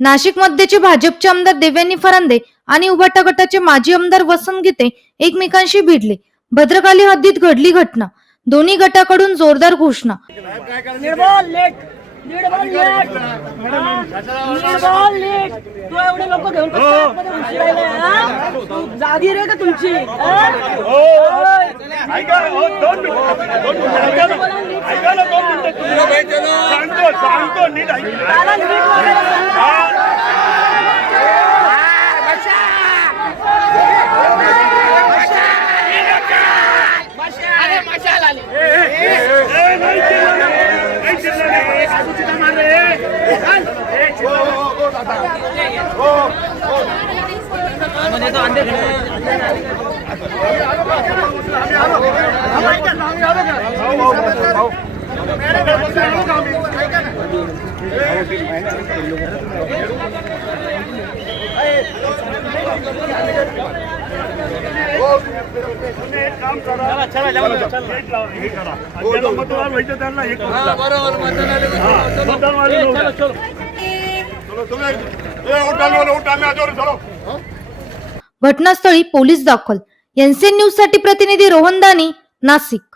नाशिक मध्येचे भाजपचे आमदार देवयानी फरांदे आणि उभाटा गटाचे माजी आमदार वसंत गीते एकमेकांशी भिडले. भद्रकाली हद्दीत घडली घटना. दोन्ही गटाकडून जोरदार घोषणा. निर्बॉल लेट तू एवढे लोक घेऊन कसं आतमध्ये घुसू राहिले, हा? तू जागी रे का तुमची हा? ओय. ऐका हो, दोन मिनिटं दोन मिनिटं ऐका ना ऐका ना दोन मिनिटं सांगतो सांगतो नीट ऐका त्याला नीट वागायला सांगा. ए, नाही चिल्ला नाही. नाही चिल्ला नाही. आजू चिल्ला मार रे. चल. ए, चिल्ला. तुम्ही एक काम करा ज्याला मतदान व्हायचं त्यांना घटनास्थळी पोलीस दाखल. एनसीएन न्यूजसाठी प्रतिनिधी रोहन दानी नाशिक.